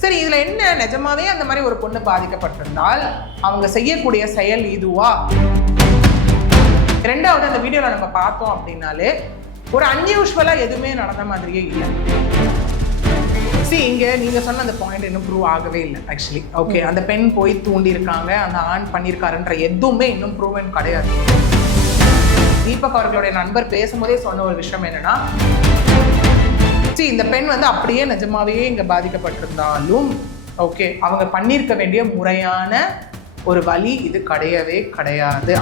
சரி, இதுல என்ன நிஜமாவே அந்த மாதிரி ஒரு பொண்ணு பாதிக்கப்பட்டிருந்தால் அவங்க செய்யக்கூடிய செயல் இதுவா? ரெண்டாவது, அந்த வீடியோல நம்ம பார்த்தோம் அப்படின்னாலே ஒரு அன்யூஷுவலா எதுவுமே நடந்த மாதிரியே இல்லை. இங்க நீங்க சொன்ன அந்த பாயிண்ட் இன்னும் ப்ரூவ் ஆகவே இல்லை ஆக்சுவலி. ஓகே, அந்த பெண் போய் தூண்டி இருக்காங்க, அந்த ஆண் பண்ணியிருக்காருன்ற எதுவுமே இன்னும் ப்ரூவன் கிடையாது. தீபக் அவர்களுடைய நண்பர் பேசும்போதே சொன்ன ஒரு விஷயம் என்னன்னா, இந்த பெண் வந்து அப்படியே நிஜமாவே இங்க பாதிக்கப்பட்டிருந்தாலும் ஓகே, அவங்க பண்ணியிருக்க வேண்டிய முறையான ஒரு வழி இது கிடையவே கிடையாது.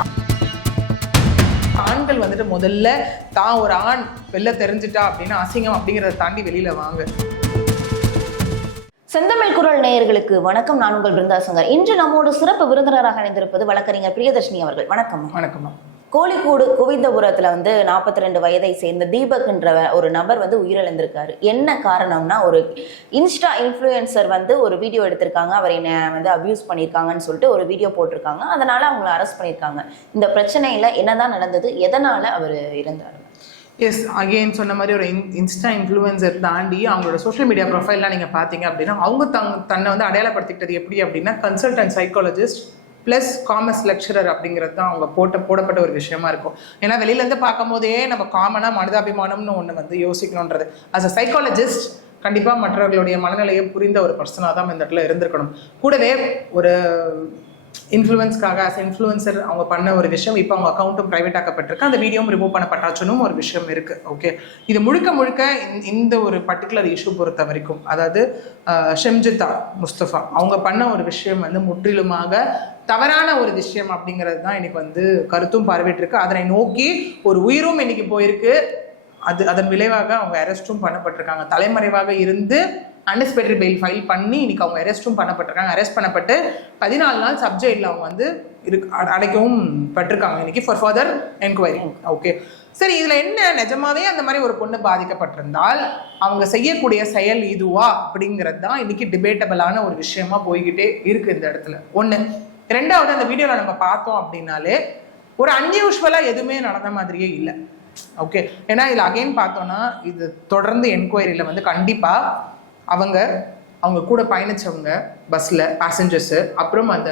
ஆண்கள் வந்துட்டு முதல்ல தான் ஒரு ஆண் வெளில தெரிஞ்சுட்டா அப்படின்னா அசிங்கம் அப்படிங்கிறத தாண்டி வெளியில வாங்க. செந்தமிழ் குரல் நேயர்களுக்கு வணக்கம். நான் உங்கள் பிருந்தா சங்கர். இன்று நம்மோடு சிறப்பு விருந்தினராக இணைந்திருப்பது வழக்கறிஞர் பிரியதர்ஷினி அவர்கள். வணக்கம். வணக்கம். கோழிக்கூடு கோவிந்தபுரத்துல 42 வயதை சேர்ந்த தீபக் என்ற ஒரு நபர் உயிரிழந்திருக்காரு. என்ன காரணம்னா, ஒரு இன்ஸ்டா இன்ஃப்ளூயன்சர் ஒரு வீடியோ எடுத்திருக்காங்க, அவர் என்ன அபியூஸ் பண்ணியிருக்காங்கன்னு சொல்லிட்டு ஒரு வீடியோ போட்டிருக்காங்க. அதனால அவங்களை அரெஸ்ட் பண்ணியிருக்காங்க. இந்த பிரச்சனையில என்னதான் நடந்தது, எதனால அவர் இறந்தார்? எஸ், அகெயின் சொன்ன மாதிரி ஒரு இன்ஸ்டா இன்ஃப்ளூயன்சர் தாண்டி அவங்களோட சோஷியல் மீடியா ப்ரொஃபைல்லாம் நீங்கள் பார்த்தீங்க அப்படின்னா அவங்க தன்னை அடையாளப்படுத்திக்கிட்டது எப்படி அப்படின்னா consultant psychologist plus commerce lecturer அப்படிங்கிறது தான் அவங்க போடப்பட்ட ஒரு விஷயமா இருக்கும். ஏன்னா வெளியிலேருந்து பார்க்கும் போதே நம்ம காமனாக மனிதாபிமானம்னு ஒன்று யோசிக்கணுன்றது. அஸ் அ சைக்காலஜிஸ்ட் கண்டிப்பாக மற்றவர்களுடைய மனநிலையை புரிந்த ஒரு பர்சனாக தான் இந்த இடத்துல இருந்திருக்கணும். கூடவே ஒரு இன்ஃப்ளூயன்ஸ்க்காக அஸ் இன்ஃப்ளூயன்சர் அவங்க பண்ண ஒரு விஷயம், இப்போ அவங்க அக்கௌண்ட்டும் ப்ரைவேட் ஆக்கப்பட்டிருக்கு, அந்த வீடியோவும் ரிமூவ் பண்ணப்பட்டாச்சுன்னு ஒரு விஷயம் இருக்குது. ஓகே, இது முழுக்க இந்த ஒரு பர்டிகுலர் இஷ்யூ பொறுத்த வரைக்கும், அதாவது ஷெம்ஜிதா முஸ்தபா அவங்க பண்ண ஒரு விஷயம் முற்றிலுமாக தவறான ஒரு விஷயம் அப்படிங்கிறது தான் இன்னைக்கு கருத்தும் பரவிட்டு அதனை நோக்கி ஒரு உயிரும் இன்னைக்கு போயிருக்கு. அதன் விளைவாக அவங்க அரெஸ்டும் பண்ணப்பட்டிருக்காங்க. தலைமறைவாக இருந்து அன்எக்ஸ்பெக்டட் பெயில் ஃபைல் பண்ணி இன்னைக்கு அவங்க அரெஸ்டும் பண்ணப்பட்டிருக்காங்க. அரெஸ்ட் பண்ணப்பட்டு 14 நாள் சப்ஜெக்டில் அவங்க அடைக்கவும் பட்டிருக்காங்க இன்னைக்கு ஃபார் ஃபர்தர் என்கொயரி. ஓகே, சரி, இதுல என்ன நிஜமாவே அந்த மாதிரி ஒரு பொண்ணு பாதிக்கப்பட்டிருந்தால் அவங்க செய்யக்கூடிய செயல் இதுவா அப்படிங்கிறது தான் இன்னைக்கு டிபேட்டபிளான ஒரு விஷயமா போய்கிட்டே இருக்கு இந்த இடத்துல. ஒண்ணு. ரெண்டாவது, அந்த வீடியோல நம்ம பார்த்தோம் அப்படின்னாலே ஒரு அன்யூஷுவலா எதுவுமே நடந்த மாதிரியே இல்லை. ஓகே, ஏன்னா இதுல அகைன் பார்த்தோம்னா இது தொடர்ந்து என்கொயரியில கண்டிப்பா அவங்க கூட பயணிச்சவங்க பஸ்ல பேசஞ்சர்ஸ், அப்புறம் அந்த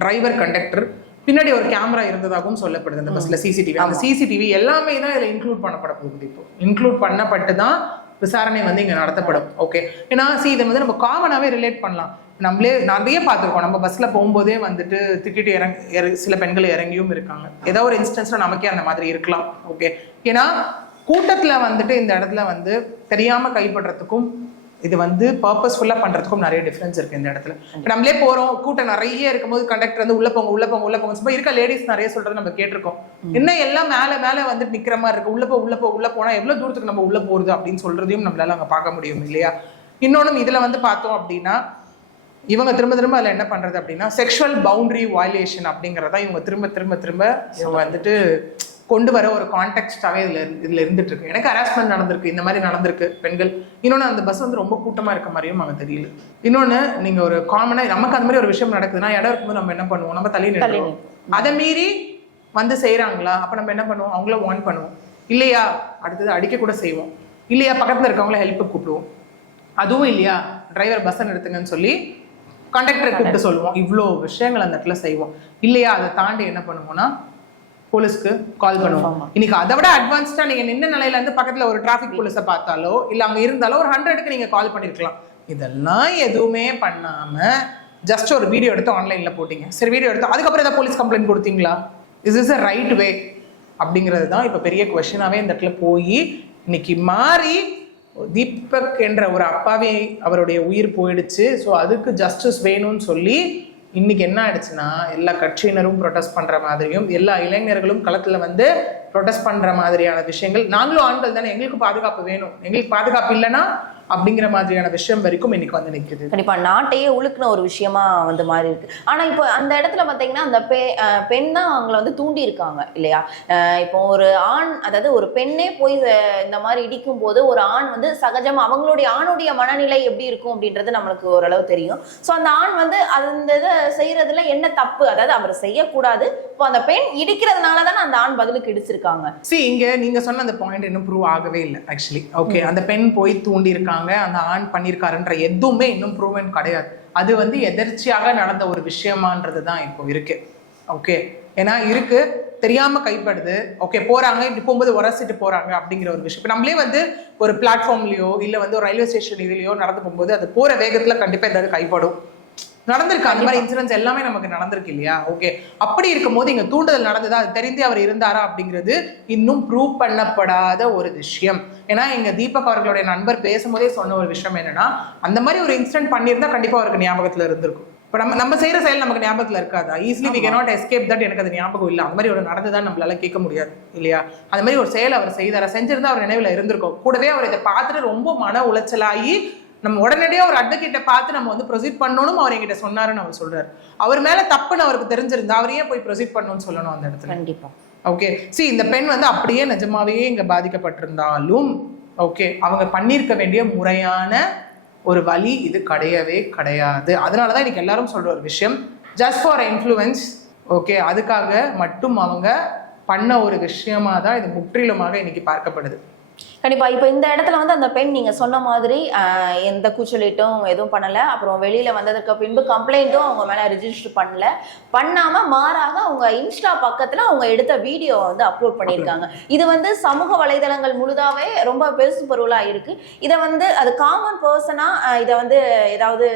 டிரைவர் கண்டக்டர், பின்னாடி ஒரு கேமரா இருந்ததாகவும் சொல்லப்படுது அந்த பஸ்ல, சிசிடிவி. அந்த சிசிடிவி எல்லாமே தான் இதுல இன்க்ளூட் பண்ணப்பட போகுது. இப்போ இன்க்ளூட் பண்ணப்பட்டு தான் விசாரணை இங்க நடத்தப்படும். ஓகே, ஏன்னா இதை நம்ம காமனாவே ரிலேட் பண்ணலாம். நம்மளே நிறைய பார்த்துருக்கோம். நம்ம பஸ்ல போகும்போதே திட்டிட்டு சில பெண்கள் இறங்கியும் இருக்காங்க. ஏதோ ஒரு இன்ஸ்டன்ஸ்ல நமக்கே அந்த மாதிரி இருக்கலாம். ஓகே, ஏன்னா கூட்டத்துல இந்த இடத்துல தெரியாம கைப்படுறதுக்கும் இது பர்பஸ்ஃபுல்லா பண்றதுக்கும் நிறைய டிஃபரன்ஸ் இருக்கு இந்த இடத்துல. நம்மளே போறோம், கூட்டம் நிறைய இருக்கும்போது கண்டக்டர் உள்ள போங்க இருக்க லேடிஸ் நிறைய சொல்றது நம்ம கேட்டிருக்கோம். என்ன எல்லாம் மேல நிக்கிற மாதிரி இருக்கு, உள்ள போனா எவ்வளவு தூரத்துக்கு நம்ம உள்ள போறது அப்படின்னு சொல்றதையும் நம்மளால அங்க பார்க்க முடியும் இல்லையா? இன்னொன்னு இதுல பார்த்தோம் அப்படின்னா இவங்க திரும்ப அதுல என்ன பண்றது அப்படின்னா செக்ஷுவல் பவுண்டரி வயலேஷன் அப்படிங்கறத இவங்க திரும்ப இவங்க கொண்டு வர ஒரு கான்டெக்ஸ்டாவே இதுல இருந்துட்டு இருக்கு. எனக்கு ஹராஸ்மெண்ட் நடந்திருக்கு, இந்த மாதிரி நடந்திருக்கு பெண்கள். இன்னொன்னு அந்த பஸ் ரொம்ப கூட்டமா இருக்க மாதிரியும் அவங்க தெரியல. இன்னொன்னு, நீங்க ஒரு காமனா நமக்கு அந்த மாதிரி ஒரு விஷயம் நடக்குதுன்னா இடம் இருக்கும்போது நம்ம என்ன பண்ணுவோம், நம்ம தள்ளி நிறுத்துவோம். அதை மீறி செய்யறாங்களா, அப்ப நம்ம என்ன பண்ணுவோம், அவங்கள வார்ன் பண்ணுவோம் இல்லையா, அடுத்தது அடிக்க கூட செய்வோம் இல்லையா, பக்கத்துல இருக்கவங்கள ஹெல்ப் கூப்பிடுவோம். அதுவும் இல்லையா, டிரைவர் பஸ் நிறுத்துங்கன்னு சொல்லி கண்டக்டரை கூப்பிட்டு சொல்லுவோம். இவ்வளோ விஷயங்கள் அந்த இடத்துல செய்வோம் இல்லையா. அதை தாண்டி என்ன பண்ணுவோம்னா போலீஸ்க்கு கால் பண்ணுவோம். இன்னைக்கு அதை விட அட்வான்ஸ்டா நீங்க நின்ன நிலையில பக்கத்துல ஒரு டிராபிக் போலீஸை பார்த்தாலோ இல்ல அங்க இருந்தாலோ ஒரு 100க்கு நீங்க கால் பண்ணிருக்கலாம். இதெல்லாம் எதுவுமே பண்ணாம ஜஸ்ட் ஒரு வீடியோ எடுத்து ஆன்லைன்ல போட்டீங்க. சரி, வீடியோ எடுத்து அதுக்கப்புறம் ஏதாவது போலீஸ் கம்ப்ளைண்ட் கொடுத்தீங்களா? Is is a right way அப்படிங்கிறது தான் இப்ப பெரிய கொஸ்டினாவே இந்த இடத்துல போய் இன்னைக்கு மாறி தீபக் என்ற ஒரு அப்பாவே அவருடைய உயிர் போயிடுச்சு. ஸோ அதுக்கு ஜஸ்டிஸ் வேணும்னு சொல்லி இன்னைக்கு என்ன ஆயிடுச்சுன்னா எல்லா கட்சியினரும் ப்ரொடெஸ்ட் பண்ற மாதிரியும் எல்லா இளைஞர்களும் களத்துல ப்ரொடெஸ்ட் பண்ற மாதிரியான விஷயங்கள். நாங்களும் ஆண்கள் தானே, எங்களுக்கு பாதுகாப்பு வேணும், எங்களுக்கு பாதுகாப்பு இல்லைன்னா அப்படிங்கிற மாதிரியான விஷயம் வரைக்கும் இன்னைக்கு நிக்குது. கண்டிப்பா நாட்டையே உழுக்குன ஒரு விஷயமா மாறி இருக்கு. ஆனா இப்போ அந்த இடத்துல பாத்தீங்கன்னா அந்த பெண் தான் அவங்களை தூண்டி இருக்காங்க இல்லையா? இப்போ ஒரு ஆண், அதாவது ஒரு பெண்ணே போய் இந்த மாதிரி இடிக்கும் போது ஒரு ஆண் சகஜமா ஆணுடைய மனநிலை எப்படி இருக்கும் அப்படின்றது நம்மளுக்கு ஓரளவு தெரியும். ஸோ அந்த ஆண் அந்த இதை செய்யறதுல என்ன தப்பு, அதாவது அவர் செய்யக்கூடாது. இப்போ அந்த பெண் இடிக்கிறதுனாலதானே அந்த ஆண் பதிலுக்கு இடிச்சிருக்காங்க. இங்க நீங்க சொன்ன அந்த பாயிண்ட் இன்னும் ப்ரூவ் ஆகவே இல்லை ஆக்சுவலி. ஓகே, அந்த பெண் போய் தூண்டி இருக்காங்க, பண்ணியிருக்காங்க, அந்த ஆண் பண்ணியிருக்காருன்ற எதுவுமே இன்னும் ப்ரூவன் கிடையாது. அது வந்து எதர்ச்சியாக நடந்த ஒரு விஷயமான்றது தான் இப்போ இருக்கு. ஓகே, ஏன்னா இருக்கு தெரியாம கைப்படுது. ஓகே, போறாங்க, இப்படி போகும்போது உரசிட்டு போறாங்க அப்படிங்கிற ஒரு விஷயம். இப்போ நம்மளே வந்து ஒரு பிளாட்ஃபார்ம்லயோ இல்லை வந்து ஒரு ரயில்வே ஸ்டேஷன் இதுலயோ நடந்து போகும்போது அது போற வேகத்துல கண்டிப்பா ஏதாவது கைப்படும். நடந்திருக்கு, அந்த மாதிரி இன்சிடென்ட்ஸ் எல்லாமே நமக்கு நடந்திருக்கு இல்லையா? ஓகே, அப்படி இருக்கும் போது இங்க தூண்டுதல் நடந்ததா, அது தெரிந்தே அவர் இருந்தாரா அப்படிங்கிறது இன்னும் ப்ரூவ் பண்ணப்படாத ஒரு விஷயம். ஏன்னா இங்க தீபக் அவர்களுடைய நண்பர் பேசும்போதே சொன்ன ஒரு விஷயம் என்னன்னா, அந்த மாதிரி ஒரு இன்சிடென்ட் பண்ணியிருந்தா கண்டிப்பா அவருக்கு ஞாபகத்துல இருந்திருக்கும். இப்போ நம்ம செய்யற செயல் நமக்கு ஞாபகத்துல இருக்காதா? Easily we cannot escape that. எனக்கு அது ஞாபகம் இல்லை, அந்த மாதிரி ஒரு நடந்துதான் நம்மளால கேட்க முடியாது இல்லையா? அந்த மாதிரி ஒரு செயல் அவர் செய்தாரா, செஞ்சிருந்தா அவர் நினைவுல இருந்திருக்கும். கூடவே அவர் இதை பார்த்துட்டு ரொம்ப மன உளைச்சலாகி நம்ம உடனடியாக ஒரு அட்வொகேட்டை பார்த்து நம்ம வந்து ப்ரொசீட் பண்ணணும் அவர் என்கிட்ட சொன்னாருன்னு அவர் சொல்றாரு. அவர் மேல தப்புன்னு அவருக்கு தெரிஞ்சிருந்தா அவர் ஏன் போய் ப்ரொசீட் பண்ணணும்னு சொல்லணும் அந்த இடத்துல? கண்டிப்பா. ஓகே, இந்த பெண் வந்து அப்படியே நிஜமாவே இங்க பாதிக்கப்பட்டிருந்தாலும் ஓகே, அவங்க பண்ணியிருக்க வேண்டிய முறையான ஒரு வழி இது கிடையவே கிடையாது. அதனாலதான் இன்னைக்கு எல்லாரும் சொல்ற ஒரு விஷயம், ஜஸ்ட் ஃபார் இன்ஃப்ளூயன்ஸ். ஓகே, அதுக்காக மட்டும் அவங்க பண்ண ஒரு விஷயமா தான் இது முற்றிலுமாக இன்னைக்கு பார்க்கப்படுது. கண்டிப்பா. இப்போ இந்த இடத்துல வந்து அந்த பெண் நீங்க சொன்ன மாதிரி எந்த கூச்சலிட்டும் எதுவும் பண்ணல, அப்புறம் வெளியில வந்ததுக்கு பின்பு கம்ப்ளைண்ட்டும் அவங்க மேல ரிஜிஸ்டர் பண்ணாம மாறாக அவங்க இன்ஸ்டா பக்கத்துல அவங்க எடுத்த வீடியோ வந்து அப்லோட் பண்ணியிருக்காங்க. இது வந்து சமூக வலைதளங்கள் முழுதாவே ரொம்ப பெருசு பொருளா இருக்கு. இதை வந்து அது காமன் பர்சனா இதை வந்து ஏதாவது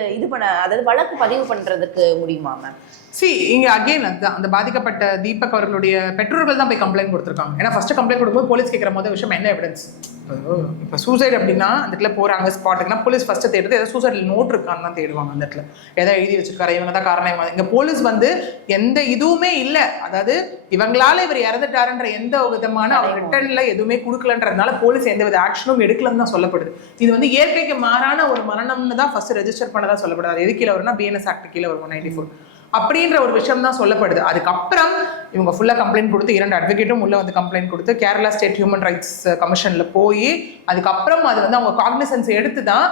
அதாவது வழக்கு பதிவு பண்றதுக்கு முடியுமா மேம்? இங்க அகெயின் அந்த பாதிக்கப்பட்ட தீபக் அவர்களுடைய பெற்றோர்கள் தான் போய் கம்ப்ளைண்ட் கொடுத்துருக்காங்க. ஏன்னா ஃபர்ஸ்ட் கம்ப்ளைண்ட் கொடுக்கும்போது போலீஸ் கேட்கிற போது விஷயம் என்ன எவிடன்ஸ். இப்போ சூசைட் அப்படின்னா அந்த இடத்துல போறாங்க ஸ்பாட்டுக்குன்னா போலீஸ் ஃபர்ஸ்ட் தேடுறது ஏதாவது சூசைட் நோட் இருக்கான்னு தான் தேடுவாங்க. அந்த இடத்துல ஏதாவது எழுதி வச்சிருக்காரு, இவங்க தான் காரணம். இங்க போலீஸ் வந்து எந்த இதுவுமே இல்லை, அதாவது இவங்களால இவர் இறந்துட்டாருன்ற எந்த விதமான அவர் ரிட்டர்ன்ல எதுவுமே கொடுக்கலன்றதுனால போலீஸ் எந்த வித ஆக்ஷனும் எடுக்கலன்னு தான் சொல்லப்படுது. இது வந்து இயற்கைக்கு மாறான ஒரு மரணம்னு தான் ஃபர்ஸ்ட் ரெஜிஸ்டர் பண்ணதான் சொல்லப்படுது. அது எது கீழே வரும்னா பிஎன்எஸ் ஆக்ட் கீழே வரும் 94 அப்படின்ற ஒரு விஷயம் தான் சொல்லப்படுது. அதுக்கப்புறம் இவங்க ஃபுல்லா கம்ப்ளைண்ட் கொடுத்து 2 அட்வொகேட்டும் உள்ள வந்து கம்ப்ளைண்ட் கொடுத்து கேரளா ஸ்டேட் ஹியூமன் ரைட்ஸ் கமிஷன்ல போய் அதுக்கப்புறம் அது வந்து அவங்க காக்னிசன்ஸ் எடுத்து தான்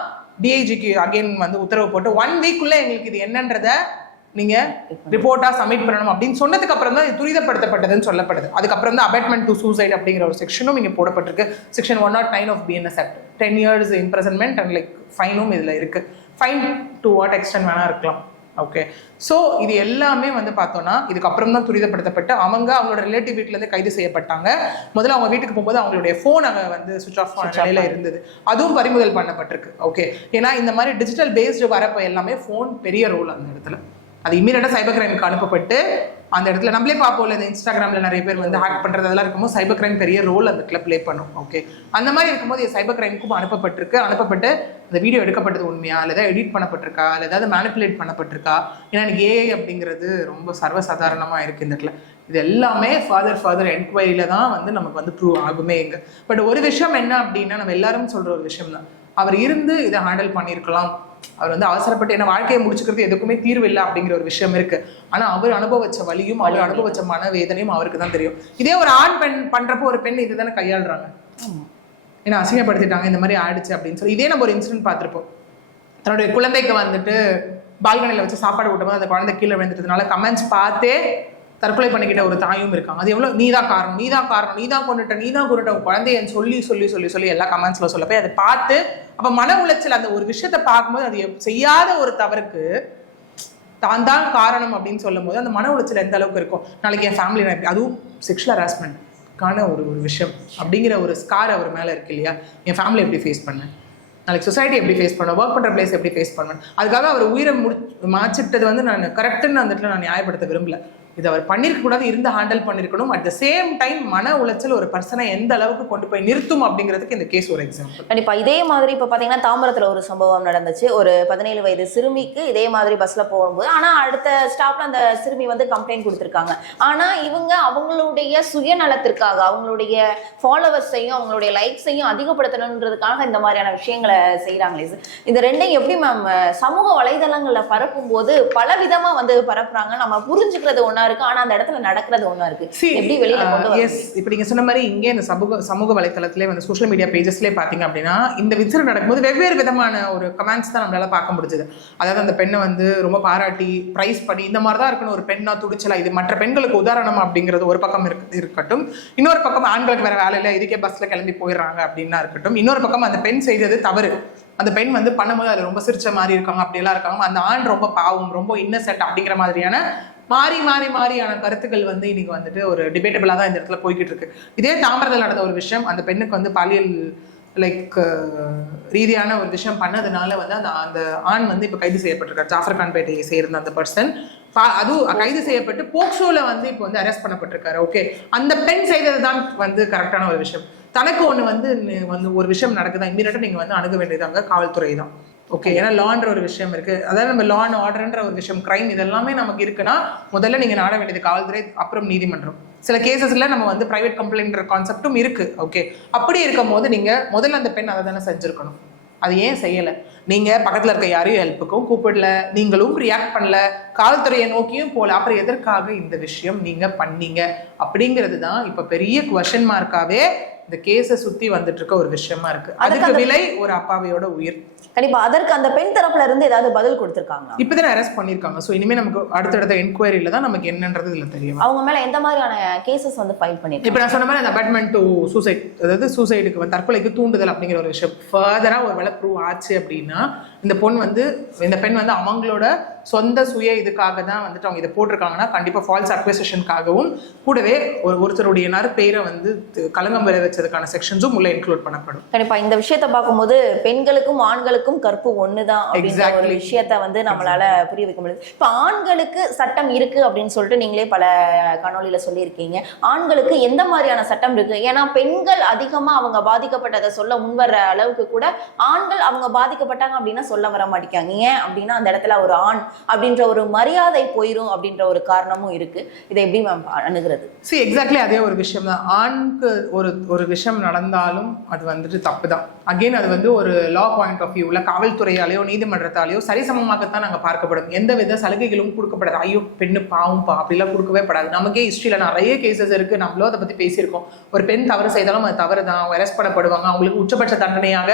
டிஐஜிக்கு அகைன் வந்து உத்தரவு போட்டு 1 வீக்குள்ள எங்களுக்கு இது என்னன்றத நீங்க ரிப்போர்ட்டா சப்மிட் பண்ணணும் அப்படின்னு சொன்னதுக்கு அப்புறம் தான் இது துரிதப்படுத்தப்பட்டதுன்னு சொல்லப்படுது. அதுக்கப்புறம் தான் அபேட்மெண்ட் டு சூசைட் அப்படிங்கிற ஒரு செக்ஷனும் இங்க போடப்பட்டிருக்கு. Section 109 of BNS act 10 years imprisonment and like ஃபைனும் இதுல இருக்கு. ஃபைன் டு வாட் எக்ஸ்டென்ட் வேணா இருக்கலாம். ஓகே, ஸோ இது எல்லாமே வந்து பார்த்தோம்னா இதுக்கப்புறம் தான் துரிதப்படுத்தப்பட்டு அவங்களோட ரிலேட்டிவ் வீட்டிலேருந்து கைது செய்யப்பட்டாங்க. முதல்ல அவங்க வீட்டுக்கு போகும்போது அவங்களுடைய ஃபோன் அங்கே வந்து சுவிச் ஆஃப் ஆன நிலையில இருந்தது, அதுவும் பறிமுதல் பண்ணப்பட்டிருக்கு. ஓகே, ஏன்னா இந்த மாதிரி டிஜிட்டல் பேஸ்டு வரப்போ எல்லாமே ஃபோன் பெரிய ரோல் அந்த இடத்துல. அது இமீடியட்டாக சைபர் கிரைமுக்கு அனுப்பப்பட்டு அந்த இடத்துல நம்மளே பார்ப்போம்ல, இந்த இன்ஸ்டாகிராமில் நிறைய பேர் வந்து ஹேக் பண்ணுறது அதெல்லாம் இருக்கும்போது சைபர் கிரைம் பெரிய ரோல் அந்த இடத்துல ப்ளே பண்ணும். ஓகே, அந்த மாதிரி இருக்கும்போது சைபர் கிரைமுக்கும் அனுப்பப்பட்டு அந்த வீடியோ எடுக்கப்பட்டது உண்மையா, இல்லை ஏதாவது எடிட் பண்ணப்பட்டிருக்கா, இல்லை ஏதாவது மேனிப்புலேட் பண்ணப்பட்டிருக்கா. ஏன்னா எனக்கு ஏஐ அப்படிங்கிறது ரொம்ப சர்வசாதாரணமாக இருக்குது இந்த இடத்துல. இது எல்லாமே ஃபர்தர் என்கொயரியில தான் வந்து நமக்கு வந்து ப்ரூவ் ஆகுமே எங்க. பட் ஒரு விஷயம் என்ன அப்படின்னா, நம்ம எல்லாரும் சொல்கிற ஒரு விஷயம் தான், அவர் இருந்து இதை ஹேண்டில் பண்ணியிருக்கலாம். அவர் வந்து அவசரப்பட்டு என்ன வாழ்க்கையை முடிச்சுக்கிறது எதுக்குமே தீர்வு இல்லை அப்படிங்கிற ஒரு விஷயம் இருக்கு. ஆனா அவர் அனுபவிச்ச வலியும் அவர் அனுபவிச்ச மனவேதனையும் அவருக்கு தான் தெரியும். இதே ஒரு ஆண் பெண் பண்றப்போ ஒரு பெண் இதுதானே கையாளுறாங்க, ஏன்னா அசிங்கப்படுத்திட்டாங்க இந்த மாதிரி ஆயிடுச்சு அப்படின்னு சொல்லி. இதே நம்ம ஒரு இன்சிடென்ட் பார்த்துருப்போம், தன்னுடைய குழந்தைக்கு வந்துட்டு பால்கனியில் வச்சு சாப்பாடு ஊட்டும்போது அந்த குழந்தை கீழே விழுந்துட்டதுனால கமெண்ட்ஸ் பார்த்தே தற்கொலை பண்ணிக்கிட்ட ஒரு தாயும் இருக்காங்க. அது எவ்வளோ நீதான் காரணம், நீதான் கொண்டுட்ட குழந்தையன்னு சொல்லி எல்லா கமெண்ட்ஸ்ல சொல்ல போய் அதை பார்த்து அப்ப மன உளைச்சல் அந்த ஒரு விஷயத்த பார்க்கும்போது அது செய்யாத ஒரு தவறுக்கு தான் தான் காரணம் அப்படின்னு சொல்லும் போது அந்த மன உளைச்சல் எந்த அளவுக்கு இருக்கும். நாளைக்கு என் ஃபேமிலி அதுவும் செக்ஷுவல் ஹராஸ்மெண்ட்கான ஒரு விஷயம் அப்படிங்கிற ஒரு ஸ்கார் அவர் மேல இருக்கு இல்லையா. என் ஃபேமிலி எப்படி ஃபேஸ் பண்ணேன், நாளைக்கு சொசைட்டி எப்படி ஃபேஸ் பண்ணுவேன், ஒர்க் பண்ணுற பிளேஸ் எப்படி ஃபேஸ் பண்ணுவேன். அதுக்காக அவர் உயிரை மாச்சிட்டது வந்து நான் கரெக்டுன்னு அந்த இடத்துல நான் நியாயப்படுத்த விரும்பல. இது அவர் பண்ணிருக்க கூடாது, இருந்து ஹேண்டில் பண்ணிருக்கணும். அட் த சேம் டைம் மன உளைச்சல் ஒரு பர்சனை எந்த அளவுக்கு கொண்டு போய் நிறுத்தும் அப்படிங்கிறதுக்கு இந்த கேஸ் ஒரு எக்ஸாம்பிள். கண்டிப்பா. இதே மாதிரி இப்போ பார்த்தீங்கன்னா தாம்பரத்தில் ஒரு சம்பவம் நடந்துச்சு. ஒரு 17 வயது சிறுமிக்கு இதே மாதிரி பஸ்ல போகும்போது ஆனால் அடுத்த ஸ்டாப்ல அந்த சிறுமி வந்து கம்ப்ளைண்ட் கொடுத்துருக்காங்க. ஆனா இவங்க அவங்களுடைய சுயநலத்திற்காக அவங்களுடைய ஃபாலோவர்ஸையும் அவங்களுடைய லைக்ஸையும் அதிகப்படுத்தணுன்றதுக்காக இந்த மாதிரியான விஷயங்களை செய்யறாங்களே சார். இந்த ரெண்டையும் எப்படி மேம் சமூக வலைதளங்கள்ல பரப்பும் போது பல விதமா வந்து பரப்புறாங்க. நம்ம புரிஞ்சுக்கிறது ஒண்ணா இருக்கு, ஆனா அந்த இடத்துல நடக்கிறது ஒண்ணா இருக்கு. எப்படி வெளியில கொண்டு வரது? எஸ், இப்போ நீங்க சொன்ன மாதிரி இங்கே இந்த சமூக வலைத்தளத்திலே வந்து சோஷியல் மீடியா பேஜஸ்லேயே பார்த்தீங்க அப்படின்னா இந்த விசிறு நடக்கும்போது வெவ்வேறு விதமான ஒரு கமெண்ட்ஸ் தான் நம்மளால பார்க்க முடிஞ்சது. அதாவது அந்த பெண்ணை வந்து ரொம்ப பாராட்டி ப்ரைஸ் பண்ணி இந்த மாதிரி தான் இருக்கணும் ஒரு பெண்ணா துடிச்சலா, இது மற்ற பெண்களுக்கு உதாரணம் அப்படிங்கிறது ஒரு பக்கம் இருக்கட்டும். இன்னொரு பக்கம் ஆண்களுக்கு வேற வேலை இல்லை, இதுக்கே பஸ்ல கிளம்பி போயிடுறாங்க அப்படின்னா இருக்கட்டும். இன்னொரு பக்கம் அந்த பெண் செய்தது தவறு, அந்த பெண் வந்து பண்ணும்போது அது ரொம்ப சிரிச்ச மாதிரி இருக்காங்க, அப்படியெல்லாம் இருக்காங்க, அந்த ஆண் ரொம்ப பாவம், ரொம்ப இன்னசென்ட் அப்படிங்கிற மாதிரியான மாறியான கருத்துக்கள் வந்து இன்னைக்கு வந்துட்டு ஒரு டிபேட்டபிளா தான் இந்த இடத்துல போய்கிட்டு இருக்கு. இதே தாம்பரத்தில் நடந்த ஒரு விஷயம், அந்த பெண்ணுக்கு வந்து பாலியல் ரீதியான ஒரு விஷயம் பண்ணதுனால வந்து அந்த ஆண் வந்து இப்போ கைது செய்யப்பட்டிருக்காரு. ஜாஃபர்கான்பேட்டையை சேர்ந்த அந்த பர்சன் அதுவும் கைது செய்யப்பட்டு போக்சோல வந்து இப்போ வந்து அரெஸ்ட் பண்ணப்பட்டிருக்காரு. ஓகே, அந்த பெண் செய்தது தான் வந்து கரெக்டான ஒரு விஷயம். தனக்கு ஒன்று வந்து ஒரு விஷயம் நடக்குதா, இம்மீடியட்டா நீங்க வந்து அணுக வேண்டியதாங்க காவல்துறை தான். ஓகே, ஏன்னா லான்ற ஒரு விஷயம் இருக்கு, அதாவது நம்ம லா அண்ட் ஆர்டர்ன்ற ஒரு விஷயம், கிரைம் இதெல்லாமே நமக்கு இருக்குன்னா முதல்ல நீங்க நாட வேண்டியது காவல்துறை, அப்புறம் நீதிமன்றம். சில கேசஸ்ல நம்ம வந்து பிரைவேட் கம்ப்ளைண்ட்ற கான்செப்டும் இருக்கு. ஓகே, அப்படி இருக்கும் போது நீங்க முதல்ல அந்த பெண் அதை தானே செஞ்சிருக்கணும். அது ஏன் செய்யலை? நீங்க பக்கத்துல இருக்க யாரையும் ஹெல்ப்புக்கும் கூப்பிடல, நீங்களும் ரியாக்ட் பண்ணல, காவல்துறையை நோக்கியும் போல, அப்புறம் எதற்காக இந்த விஷயம் நீங்க பண்ணீங்க அப்படிங்கிறது தான் இப்ப பெரிய குவெஸ்சன் மார்க்காவே இந்த கேஸை சுத்தி வந்துட்டு இருக்க ஒரு விஷயமா இருக்கு. அதுக்கு விலை ஒரு அப்பாவியோட உயிர். கண்டிப்பா அதற்கு அந்த பெண் தரப்புல இருந்து ஏதாவது பதில் கொடுத்திருக்காங்க? இப்பதான் அரெஸ்ட் பண்ணிருக்காங்க. சோ இனிமே நமக்கு அடுத்தடுத்த என்கொயரியில தான் நமக்கு என்னன்றது இதுல தெரியும். அவங்க மேல எந்த மாதிரியான கேசஸ் வந்து ஃபைல் பண்ணிருக்காங்க? இப்ப நான் சொன்ன மாதிரி அந்த அபார்ட்மெண்ட் டு சூசைட், அதாவது சூசைடுக்கு தற்கொலைக்கு தூண்டுதல் அப்படிங்கிற ஒரு விஷயம் ஃபர்தரா ஒரு வேலை ப்ரூவ் ஆச்சு அப்படின்னா இந்த பெண் வந்து அவங்களோட சொந்த சுய இதுக்காக தான் வந்துட்டு அவங்க இதை போட்டிருக்காங்கன்னா கண்டிப்பா ஃபால்ஸ் அக்வசிஷனுக்காகவும் கூடவே ஒருத்தருடைய பேரை வந்து களங்கம் விளை வச்சதுக்கான செக்ஷன்ஸும் உள்ள இன்க்ளூட் பண்ணப்படும். கண்டிப்பா இந்த விஷயத்தை பார்க்கும்போது பெண்களுக்கும் ஆண்களுக்கும் கற்பு ஒண்ணுதான் அப்படிங்கிற ஒரு விஷயத்த வந்து நம்மளால புரிய வைக்க முடியுது. இப்ப ஆண்களுக்கு சட்டம் இருக்கு அப்படின்னு சொல்லிட்டு நீங்களே பல காணொலியில சொல்லியிருக்கீங்க. ஆண்களுக்கு எந்த மாதிரியான சட்டம் இருக்கு? ஏன்னா பெண்கள் அதிகமா அவங்க பாதிக்கப்பட்டதை சொல்ல முன்வர்ற அளவுக்கு கூட ஆண்கள் அவங்க பாதிக்கப்பட்டாங்க அப்படின்னா சொல்ல வர மாட்டேங்காங்க. ஏன் அப்படின்னா அந்த இடத்துல ஒரு ஆண் அப்படின்ற ஒரு மரியாதை போயிரும் அப்படின்ற ஒரு காரணமும் இருக்கு. இதை எப்படி மேம் அணுகிறது? எக்ஸாக்ட்லி அதே ஒரு விஷயம் தான். ஆணுக்கு ஒரு விஷயம் நடந்தாலும் அது வந்துட்டு தப்பு தான். அகெயின் அது வந்து ஒரு லா பாயிண்ட் ஆஃப் வியூல காவல்துறையாலேயோ நீதிமன்றத்தாலேயோ சரிசமமாகத்தான் நாங்கள் பார்க்கப்படும். எந்த வித சலுகைகளும் கொடுக்கப்படாது. ஐயோ பெண்ணு பாவம்பா அப்படிலாம் கொடுக்கவே படாது. நமக்கே ஹிஸ்ட்ரியில நிறைய கேசஸ் இருக்கு, நம்மளும் அதை பத்தி பேசியிருக்கோம். ஒரு பெண் தவறு செய்தாலும் அது தவறு தான், அவங்க அரெஸ்ட் பண்ணப்படுவாங்க, அவங்களுக்கு உச்சபட்ச தண்டனையாக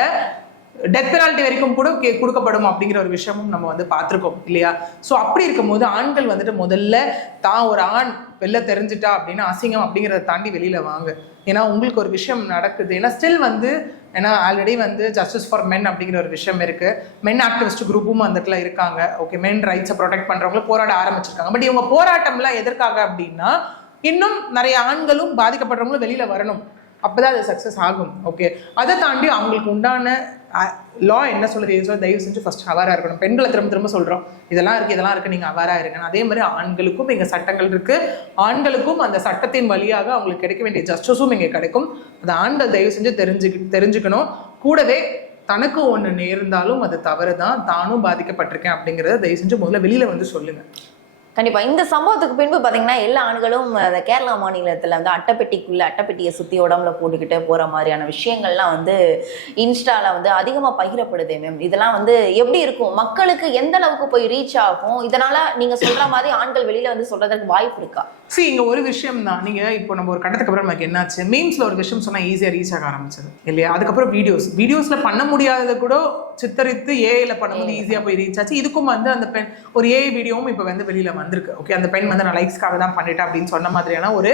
டெத் பெனால்ட்டி வரைக்கும் கூட கொடுக்கப்படும் அப்படிங்கிற ஒரு விஷயமும் நம்ம வந்து பார்த்துருக்கோம் இல்லையா? ஸோ அப்படி இருக்கும்போது ஆண்கள் வந்துட்டு முதல்ல தான் ஒரு ஆண் வெளில தெரிஞ்சுட்டா அப்படின்னா அசிங்கம் அப்படிங்கிறத தாண்டி வெளியில வாங்க. ஏன்னா உங்களுக்கு ஒரு விஷயம் நடக்குது. ஏன்னா ஸ்டில் வந்து ஏன்னா ஆல்ரெடி வந்து ஜஸ்டிஸ் ஃபார் மென் அப்படிங்கிற ஒரு விஷயம் இருக்கு. மென் ஆக்டிவிஸ்ட் குரூப்பும் வந்துட்டுல இருக்காங்க. ஓகே, மென் ரைட்ஸை ப்ரொடெக்ட் பண்றவங்களும் போராட ஆரம்பிச்சிருக்காங்க. பட் இவங்க போராட்டம்லாம் எதற்காக அப்படின்னா இன்னும் நிறைய ஆண்களும் பாதிக்கப்படுறவங்களும் வெளியில வரணும், அப்போதான் அது சக்ஸஸ் ஆகும். ஓகே, அதை தாண்டி அவங்களுக்கு உண்டான லா என்ன சொல்லுது, தயவு செஞ்சு ஃபர்ஸ்ட் அவேராக இருக்கணும். பெண்களை திரும்ப சொல்கிறோம், இதெல்லாம் இருக்குது நீங்கள் அவேராக இருங்க. அதே மாதிரி ஆண்களுக்கும் இங்கே சட்டங்கள் இருக்குது. ஆண்களுக்கும் அந்த சட்டத்தின் வழியாக அவங்களுக்கு கிடைக்க வேண்டிய ஜஸ்டிஸும் இங்கே கிடைக்கும். அந்த ஆண்கள் தயவு செஞ்சு தெரிஞ்சுக்கணும். கூடவே தனக்கு ஒன்று நேர்ந்தாலும் அது தவறு தான், தானும் பாதிக்கப்பட்டிருக்கேன் அப்படிங்கிறத தயவு செஞ்சு முதல்ல வெளியில் வந்து சொல்லுங்கள். கண்டிப்பா இந்த சம்பவத்துக்கு பின்பு பாத்தீங்கன்னா எல்லா ஆண்களும் அந்த கேரளா மாநிலத்துல வந்து அட்டைப்பெட்டியை சுத்தி உடம்புல போட்டுக்கிட்டு போற மாதிரியான விஷயங்கள்லாம் வந்து இன்ஸ்டால வந்து அதிகமா பகிரப்படுது மேம். இதெல்லாம் வந்து எப்படி இருக்கும், மக்களுக்கு எந்த அளவுக்கு போய் ரீச் ஆகும்? இதனால நீங்க சொல்ற மாதிரி ஆண்கள் வெளியில வந்து சொல்றதுக்கு வாய்ப்பு இருக்கா? இங்க ஒரு விஷயம் தான். நீங்க இப்போ நம்ம ஒரு கட்டத்துக்கு அப்புறம் நமக்கு என்னாச்சு, மீம்ஸ்ல ஒரு விஷயம் சொன்னா ஈஸியா ரீச் ஆக ஆரம்பிச்சது இல்லையா? அதுக்கப்புறம் வீடியோஸ்ல பண்ண முடியாததை கூட சித்தரித்து ஏஐல பண்ணும்போது ஈஸியா போய் ரீச் ஆச்சு. இதுக்கும் வந்து அந்த பெண் ஒரு ஏஐ வீடியோவும் இப்போ வந்து வெளியில வந்திருக்கு. ஓகே, அந்த பெண் வந்து நான் லைக்ஸ்க்காக தான் பண்ணிட்டேன் அப்படின்னு சொன்ன மாதிரியான ஒரு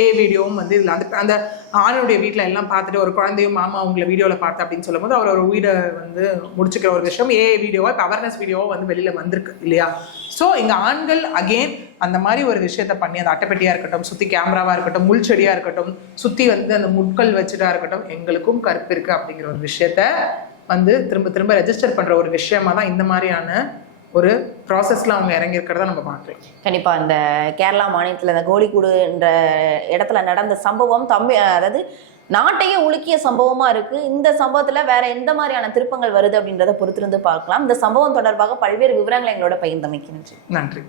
ஏஐ வீடியோவும் வந்து இதுல அந்த ஆணுடைய வீட்டில் எல்லாம் பார்த்துட்டு ஒரு குழந்தையும் மாமா அவங்களை வீடியோவில் பார்த்தேன் அப்படின்னு சொல்லும் போது அவர் ஒரு வீடை வந்து முடிச்சுக்கிற ஒரு விஷயம் ஏஐ வீடியோவா இப்போ அவேர்னஸ் வீடியோவா வந்து வெளியில வந்திருக்கு இல்லையா? ஸோ இங்க ஆண்கள் அகெயின் அந்த மாதிரி ஒரு விஷயத்த பண்ணி அந்த அட்டைப்பெட்டியா இருக்கட்டும், சுத்தி கேமராவா இருக்கட்டும், முள் செடியா இருக்கட்டும், சுத்தி வந்து அந்த முட்கள் வச்சுட்டா இருக்கட்டும், எங்களுக்கும் கற்பு இருக்கு அப்படிங்கிற ஒரு விஷயத்த வந்து திரும்ப ரெஜிஸ்டர் பண்ற ஒரு விஷயமா தான் இந்த மாதிரியான ஒரு ப்ராசஸ்ல அவங்க இறங்கி இருக்கிறத நம்ம பார்க்கலாம். கண்டிப்பா இந்த கேரளா மாநிலத்தில் இந்த கோழிக்கூடுன்ற இடத்துல நடந்த சம்பவம் அதாவது நாட்டையே உலுக்கிய சம்பவமா இருக்கு. இந்த சம்பவத்துல வேற எந்த மாதிரியான திருப்பங்கள் வருது அப்படின்றத பொறுத்திருந்து பார்க்கலாம். இந்த சம்பவம் தொடர்பாக பல்வேறு விவரங்களை எங்களோட பகிர்ந்தமைக்கு நன்றி.